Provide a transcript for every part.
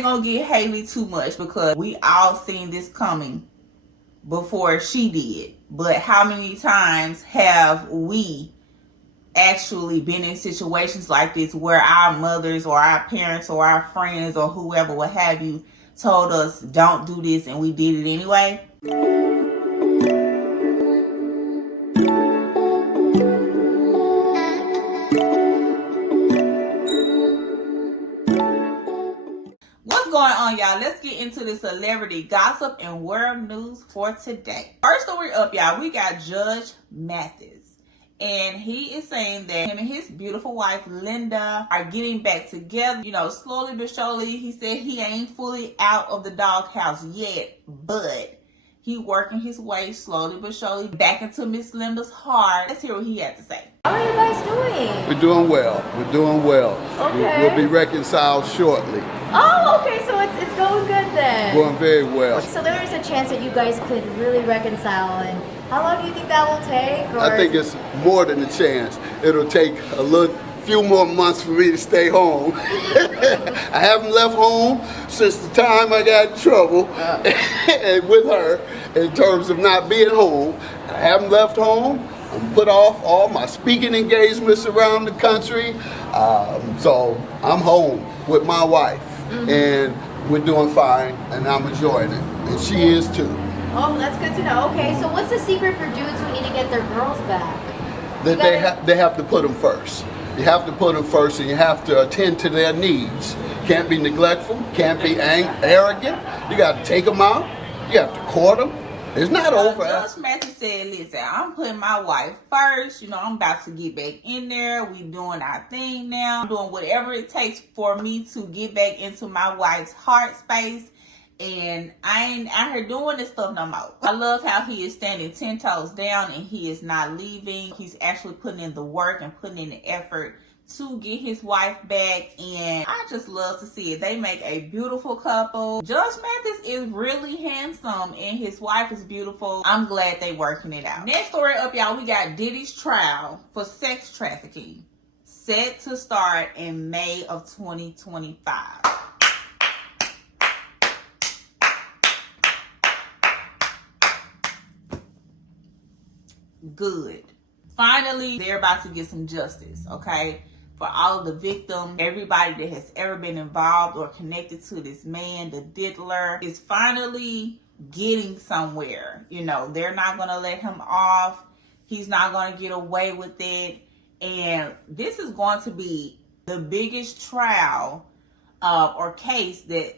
ain't gonna get Halle too much because we all seen this coming before she did. But how many times have we actually been in situations like this where our mothers or our parents or our friends or whoever, what have you, told us don't do this and we did it anyway? What's going on, y'all? Let's get into the celebrity gossip and world news for today. First story up, y'all, we got Judge Mathis. And he is saying that him and his beautiful wife, Linda, are getting back together. You know, slowly but surely. He said he ain't fully out of the doghouse yet, but he working his way slowly but surely back into Miss Linda's heart. Let's hear what he had to say. How are you guys doing? We're doing well. We're doing well. Okay. We'll be reconciled shortly. Oh, okay. So it's going good then. Going very well. So there is a chance that you guys could really reconcile. And how long do you think that will take? Or... I think it's more than a chance. It'll take a few more months for me to stay home. I haven't left home since the time I got in trouble with her in terms of not being home. I haven't left home. I'm put off all my speaking engagements around the country. So I'm home with my wife, and we're doing fine, and I'm enjoying it, and she is too. Oh, that's good to know. Okay, so what's the secret for dudes who need to get their girls back? That they have to put them first. You have to put them first, and you have to attend to their needs. Can't be neglectful, can't be arrogant. You got to take them out. You have to court them. It's not over. Judge Mathis said, listen, I'm putting my wife first. You know, I'm about to get back in there. We doing our thing now. I'm doing whatever it takes for me to get back into my wife's heart space. And I ain't out here doing this stuff no more. I love how he is standing 10 toes down and he is not leaving. He's actually putting in the work and putting in the effort to get his wife back, and I just love to see it. They make a beautiful couple. Judge Mathis is really handsome and his wife is beautiful. I'm glad they working it out. Next story up, y'all, we got Diddy's trial for sex trafficking set to start in May of 2025. Good. Finally, they're about to get some justice, okay? For all of the victims, everybody that has ever been involved or connected to this man, the diddler, is finally getting somewhere. You know, they're not going to let him off. He's not going to get away with it. And this is going to be the biggest trial or case that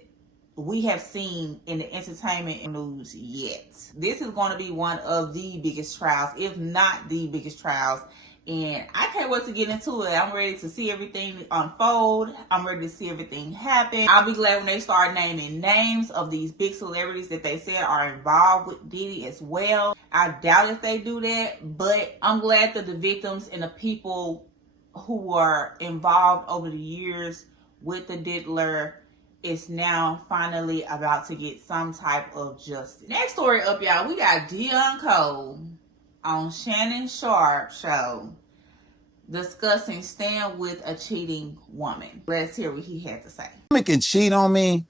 we have seen in the entertainment news yet. This is going to be one of the biggest trials, if not the biggest trials. And I can't wait to get into it. I'm ready to see everything unfold. I'm ready to see everything happen. I'll be glad when they start naming names of these big celebrities that they said are involved with Diddy as well. I doubt if they do that, but I'm glad that the victims and the people who were involved over the years with the diddler is now finally about to get some type of justice. Next story up, y'all, we got Dion Cole on Shannon Sharp show discussing staying with a cheating woman. Let's hear what he had to say. Woman can cheat on me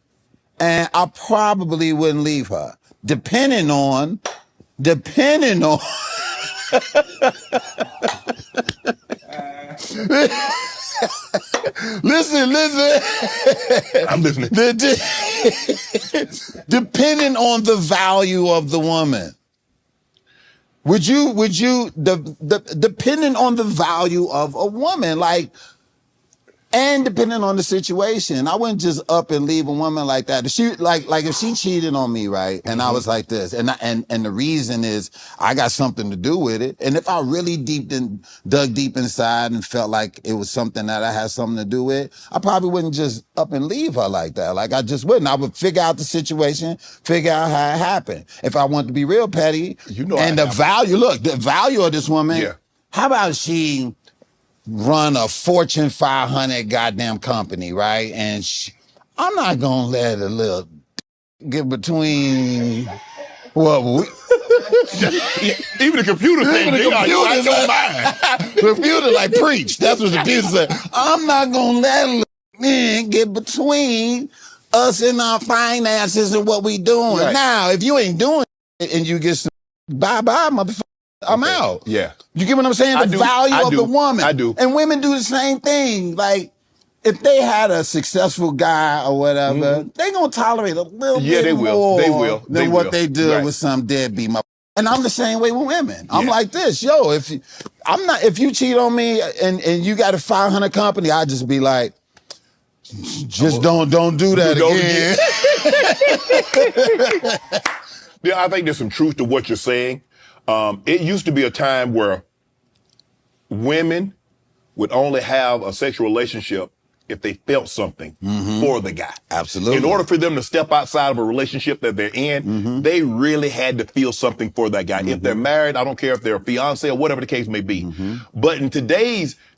and I probably wouldn't leave her. Depending on Listen. I'm listening. Depending on the value of the woman. Would you, depending on the value of a woman, and depending on the situation, I wouldn't just up and leave a woman like that. If she, if she cheated on me, right, and I was like this, and the reason is I got something to do with it, and if I really dug deep inside and felt like it was something that I had something to do with, I probably wouldn't just up and leave her like that. Like, I just wouldn't. I would figure out the situation, figure out how it happened. If I want to be real petty, and the value of this woman, yeah. How about she run a Fortune 500 goddamn company, right? And I'm not gonna let a little get between even the computer said, the computer like preach. That's what the computer said. I'm not gonna let a little man get between us in our finances and what we doing. Right. Now, if you ain't doing it and you get some bye-bye, motherfucker, I'm out. Yeah. You get what I'm saying? The value of the woman. I do. And women do the same thing. Like, if they had a successful guy or whatever, they gonna tolerate a little bit more than what they do with some deadbeat motherfucker. And I'm the same way with women. I'm like this, yo. If you cheat on me and you got a 500 company, I just be like, just don't do that again. Yeah, I think there's some truth to what you're saying. It used to be a time where women would only have a sexual relationship if they felt something for the guy. Absolutely. In order for them to step outside of a relationship that they're in, they really had to feel something for that guy. If they're married, I don't care if they're a fiance or whatever the case may be. But in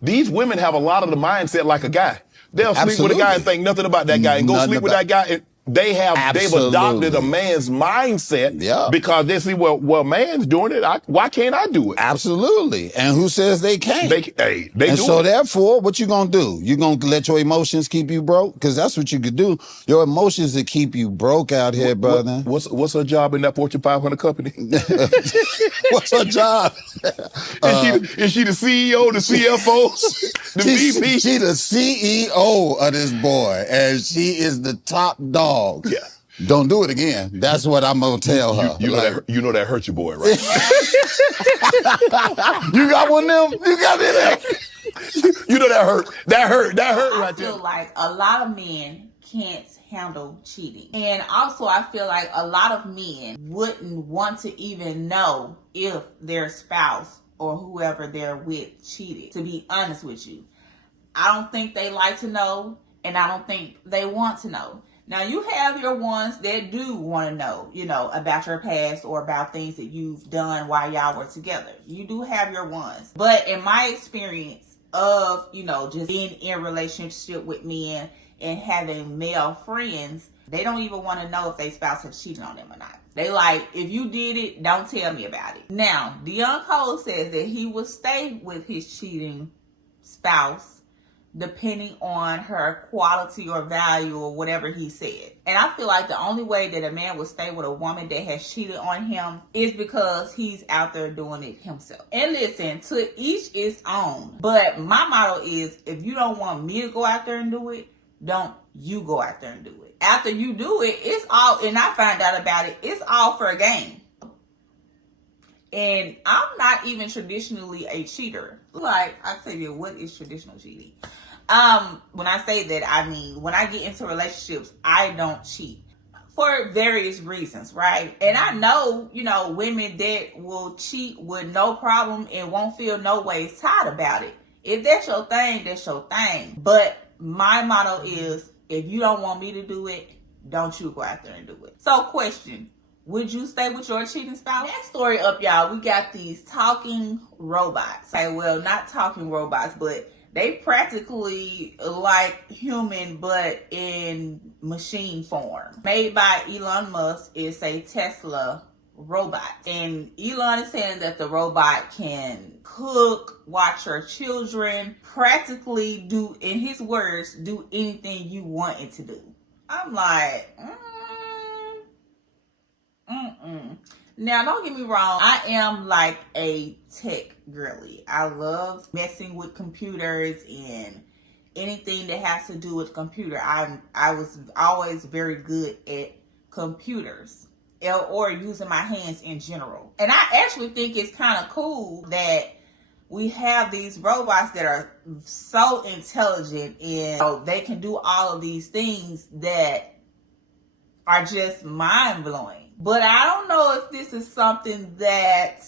these women have a lot of the mindset like a guy. They'll sleep with a guy and think nothing about that guy and go sleep with that guy. And they've adopted a man's mindset because they see, well, man's doing it. Why can't I do it? Absolutely. And who says they can't? They and do so it. therefore, what you gonna do? You gonna let your emotions keep you broke? Because that's what you could do. Your emotions will keep you broke out here, brother. What's her job in that Fortune 500 company? What's her job? Is she the CEO, the CFO, the VP? She the CEO of this boy, and she is the top dog. Yeah. Don't do it again. That's what I'm gonna tell her. You know that hurt your boy, right? You got one of them? You got it. You know that hurt. That hurt right there. I feel like a lot of men can't handle cheating. And also I feel like a lot of men wouldn't want to even know if their spouse or whoever they're with cheated, to be honest with you. I don't think they like to know, and I don't think they want to know. Now, you have your ones that do want to know, about your past or about things that you've done while y'all were together. You do have your ones. But in my experience of, just being in a relationship with men and having male friends, they don't even want to know if their spouse has cheated on them or not. They like, if you did it, don't tell me about it. Now, Dion Cole says that he will stay with his cheating spouse depending on her quality or value or whatever he said. And I feel like the only way that a man will stay with a woman that has cheated on him is because he's out there doing it himself. And listen, to each its own. But my motto is, if you don't want me to go out there and do it, don't you go out there and do it. After you do it, it's all, and I find out about it, it's all for a game. And I'm not even traditionally a cheater. Like, I tell you, what is traditional cheating? When I say that, I mean, when I get into relationships, I don't cheat for various reasons, right? And I know, women that will cheat with no problem and won't feel no ways tired about it. If that's your thing, that's your thing. But my motto is, if you don't want me to do it, don't you go out there and do it. So question, would you stay with your cheating spouse? Next story up, y'all. We got these talking robots. Okay, well, not talking robots, but they practically like human, but in machine form. Made by Elon Musk. It's a Tesla robot. And Elon is saying that the robot can cook, watch your children, practically do, in his words, do anything you want it to do. I'm like, Now, don't get me wrong. I am like a tech girly. I love messing with computers and anything that has to do with computer. I was always very good at computers or using my hands in general. And I actually think it's kind of cool that we have these robots that are so intelligent and they can do all of these things that are just mind-blowing. But I don't know if this is something that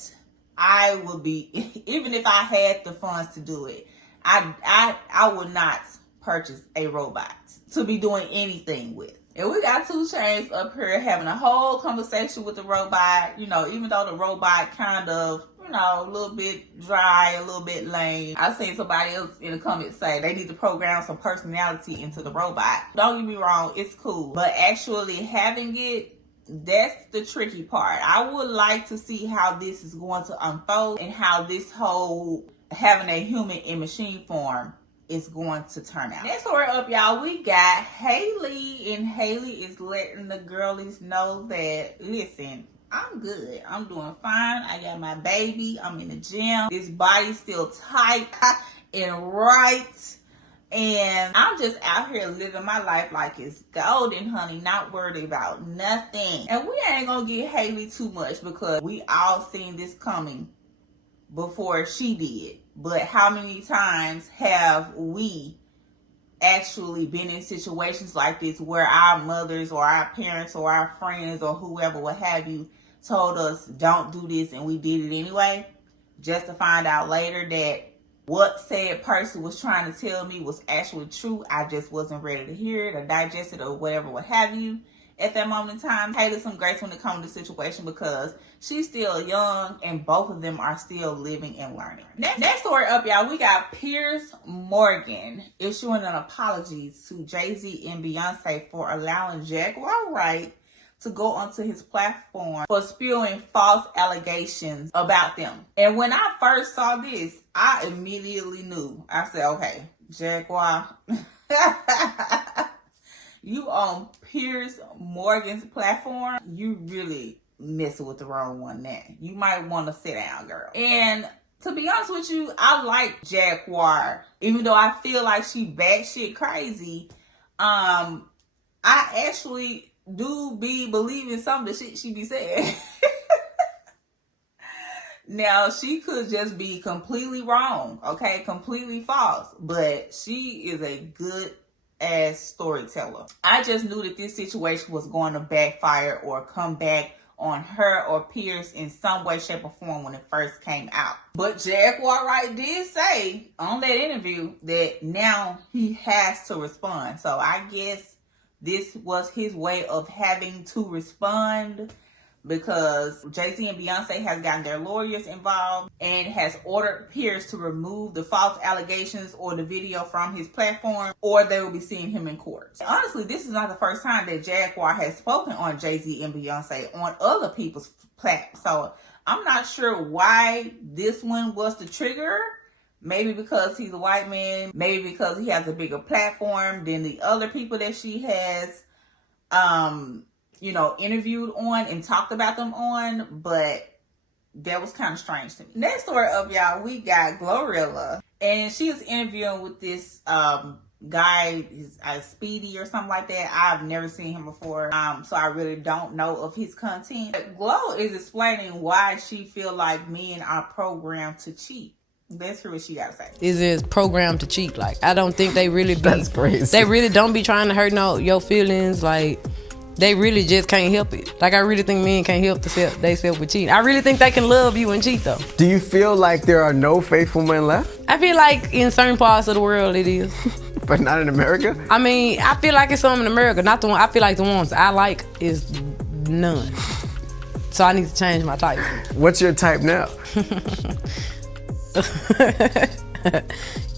I would be, even if I had the funds to do it, I would not purchase a robot to be doing anything with. And we got 2 Chainz up here having a whole conversation with the robot, even though the robot kind of, a little bit dry, a little bit lame. I seen somebody else in the comments say they need to program some personality into the robot. Don't get me wrong, it's cool. But actually having it, that's the tricky part. I would like to see how this is going to unfold and how this whole having a human in machine form it's going to turn out. Next story up, y'all, we got Halle, and Halle is letting the girlies know that, listen, I'm good. I'm doing fine. I got my baby. I'm in the gym. This body's still tight and right. And I'm just out here living my life like it's golden, honey. Not worried about nothing. And we ain't gonna get Halle too much because we all seen this coming before she did. But how many times have we actually been in situations like this where our mothers or our parents or our friends or whoever, what have you, told us don't do this and we did it anyway, just to find out later that what said person was trying to tell me was actually true. I just wasn't ready to hear it or digest it or whatever, what have you. At that moment in time, Halle some grace when it comes to the situation because she's still young and both of them are still living and learning. Next story up, y'all, we got Piers Morgan issuing an apology to JayZ and Beyonce for allowing Jaguar Wright to go onto his platform for spewing false allegations about them. And when I first saw this, I immediately knew. I said, okay, Jaguar, you on Piers Morgan's platform, you really messing with the wrong one now. You might want to sit down, girl. And to be honest with you, I like Jaguar. Even though I feel like she batshit crazy, I actually do be believing some of the shit she be saying. Now, she could just be completely wrong, okay? Completely false. But she is a good ass storyteller. I just knew that this situation was going to backfire or come back on her or Piers in some way, shape, or form when it first came out. But Jaguar Wright did say on that interview that now he has to respond. So I guess this was his way of having to respond because JayZ and Beyonce has gotten their lawyers involved and has ordered Piers to remove the false allegations or the video from his platform, or they will be seeing him in court. Honestly, this is not the first time that Jaguar has spoken on JayZ and Beyonce on other people's platforms. So I'm not sure why this one was the trigger. Maybe because he's a white man, maybe because he has a bigger platform than the other people that she has interviewed on and talked about them on, but that was kind of strange to me. Next story up, y'all, we got Glorilla, and she was interviewing with this guy, Speedy or something like that. I've never seen him before, so I really don't know of his content. But Glo is explaining why she feel like men are programmed to cheat. Let's hear what she got to say. Is it programmed to cheat? Like, I don't think they really be. That's crazy. They really don't be trying to hurt your feelings. Like, they really just can't help it. Like, I really think men can't help themselves with cheating. I really think they can love you and cheat, though. Do you feel like there are no faithful men left? I feel like in certain parts of the world it is. But not in America? I mean, I feel like it's some in America. Not the one. I feel like the ones I like is none. So I need to change my type. What's your type now?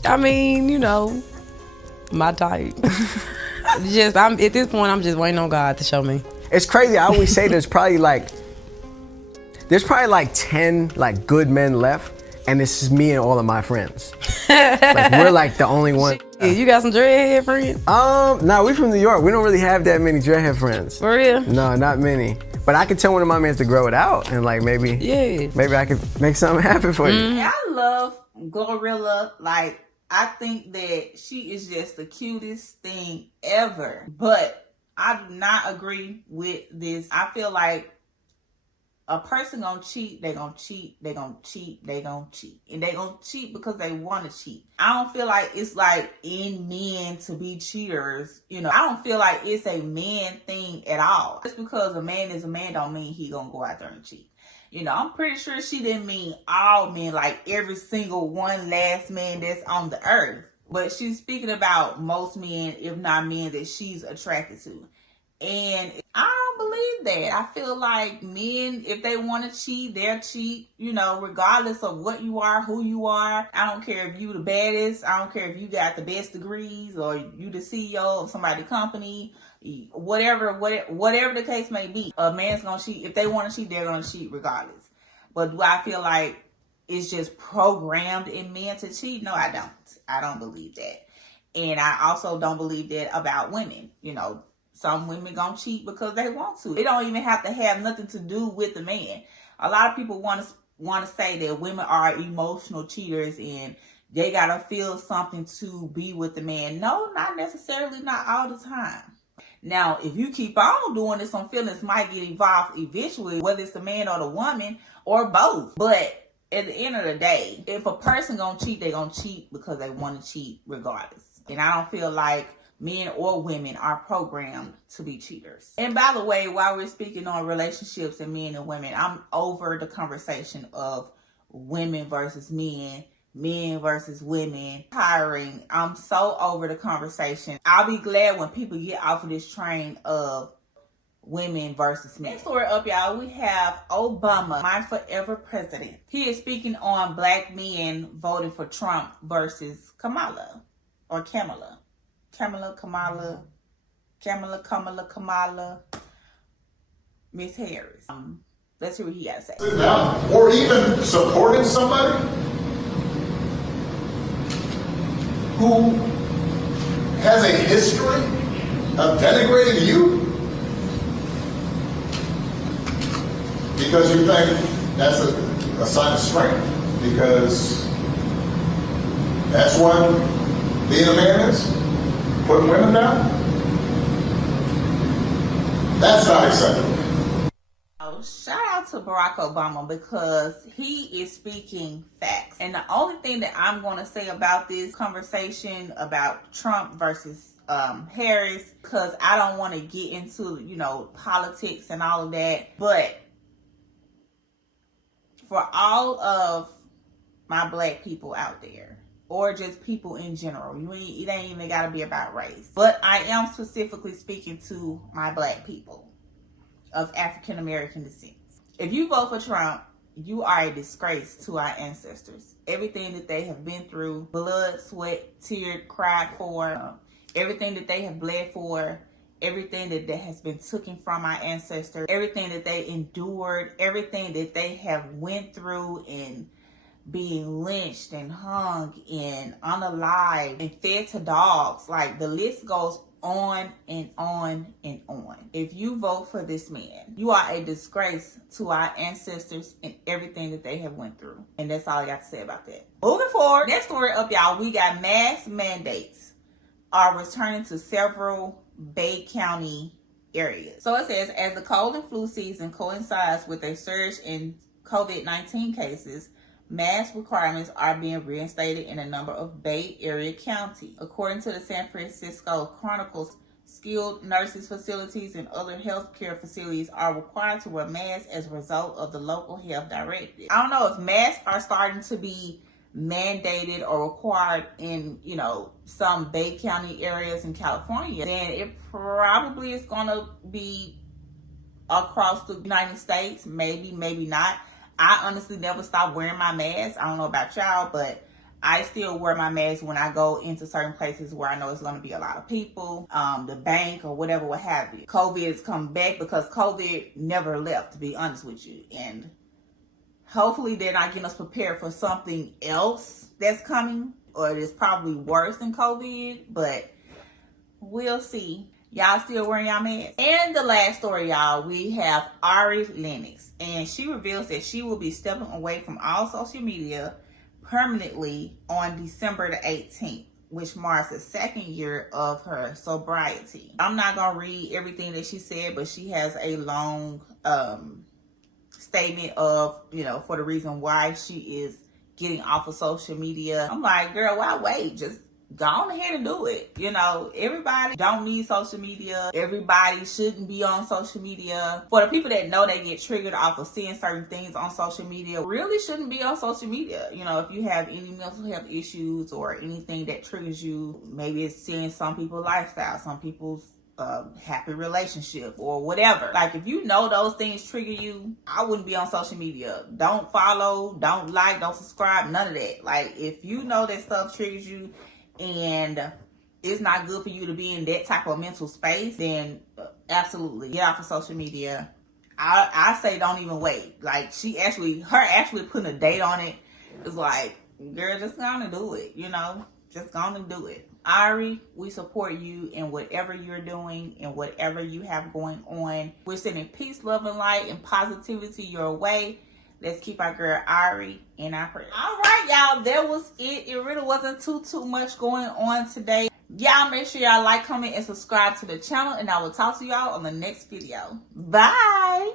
I mean, my type. I'm at this point, I'm just waiting on God to show me. It's crazy. I always say there's probably like 10 like good men left, and it's just me and all of my friends. Like, we're like the only one. You got some dreadhead friends? No, we from New York. We don't really have that many dreadhead friends. For real? No, not many. But I could tell one of my mans to grow it out, and like maybe I could make something happen for you. I love Glorilla. Like, I think that she is just the cutest thing ever. But I do not agree with this. I feel like a person gonna cheat, they gonna cheat, they gonna cheat, they gonna cheat. And they gonna cheat because they want to cheat. I don't feel like it's like in men to be cheaters. I don't feel like it's a man thing at all. Just because a man is a man don't mean he gonna go out there and cheat. I'm pretty sure she didn't mean all men, like every single one last man that's on the earth. But she's speaking about most men, if not men, that she's attracted to. And I don't believe that. I feel like men, if they want to cheat, they'll cheat, regardless of what you are, who you are. I don't care if you the baddest. I don't care if you got the best degrees or you the CEO of somebody's company. Whatever the case may be, a man's gonna cheat. If they want to cheat, they're gonna cheat regardless. But do I feel like it's just programmed in men to cheat. No, I don't. I don't believe that. And I also don't believe that about women. You know, some women gonna cheat because they want to. It don't even have to have nothing to do with the man. A lot of people want to say that women are emotional cheaters and they gotta feel something to be with the man. No, not necessarily, not all the time. Now, if you keep on doing this, some feelings might get involved eventually, whether it's the man or the woman or both. But at the end of the day, if a person gonna cheat, they gonna cheat because they want to cheat regardless. And I don't feel like men or women are programmed to be cheaters. And by the way, while we're speaking on relationships and men and women, I'm over the conversation of women versus men, men versus women, tiring. I'm so over the conversation. I'll be glad when people get off of this train of women versus men. Next story up, y'all, we have Obama, my forever president. He is speaking on black men voting for Trump versus Kamala. Miss Harris. Let's hear what he got to say. Or even supporting somebody who has a history of denigrating you because you think that's a sign of strength, because that's what being a man is, putting women down. That's not acceptable. Shout out to Barack Obama because he is speaking facts. And the only thing that I'm going to say about this conversation about Trump versus Harris, because I don't want to get into, you know, politics and all of that, but for all of my black people out there, or just people in general, it ain't even got to be about race, but I am specifically speaking to my black people of African American descent. If you vote for Trump, you are a disgrace to our ancestors. Everything that they have been through, blood, sweat, tears, cried for, everything that they have bled for, everything that has been taken from our ancestors, everything that they endured, everything that they have went through in being lynched and hung and unalived and fed to dogs. Like, the list goes on and on and on. If you vote for this man, you are a disgrace to our ancestors and everything that they have went through. And that's all I got to say about that. Moving forward, next story up, y'all, we got mask mandates are returning to several Bay County areas. So it says, as the cold and flu season coincides with a surge in COVID-19 cases, mask requirements are being reinstated in a number of Bay Area counties. According to the San Francisco Chronicles, skilled nurses facilities and other healthcare facilities are required to wear masks as a result of the local health directive. I don't know if masks are starting to be mandated or required in, you know, some Bay County areas in California, then it probably is going to be across the United States. Maybe, maybe not. I honestly never stopped wearing my mask. I don't know about y'all, but I still wear my mask when I go into certain places where I know it's going to be a lot of people, the bank or whatever, what have you. COVID has come back because COVID never left, to be honest with you. And hopefully they're not getting us prepared for something else that's coming, or it is probably worse than COVID, but we'll see. Y'all still wearing y'all masks? And the last story, y'all, we have Ari Lennox. And she reveals that she will be stepping away from all social media permanently on December the 18th, which marks the second year of her sobriety. I'm not going to read everything that she said, but she has a long statement of, you know, for the reason why she is getting off of social media. I'm like, girl, why wait? Just go on ahead and do it. You know, everybody don't need social media. Everybody shouldn't be on social media. For the people that know they get triggered off of seeing certain things on social media, really shouldn't be on social media. You know, if you have any mental health issues or anything that triggers you, maybe it's seeing some people's lifestyle, some people's happy relationship or whatever. Like, if you know those things trigger you, I wouldn't be on social media. Don't follow, don't like, don't subscribe, none of that. Like, if you know that stuff triggers you and it's not good for you to be in that type of mental space, then absolutely get off of social media. I say don't even wait. Like, her actually putting a date on it It's like, girl, just gonna do it, you know? Just gonna do it. Ari, we support you in whatever you're doing and whatever you have going on. We're sending peace, love, and light and positivity your way. Let's keep our girl Ari in our prayers. All right, y'all, that was it. It really wasn't too much going on today. Y'all make sure y'all like, comment, and subscribe to the channel, and I will talk to y'all on the next video. Bye.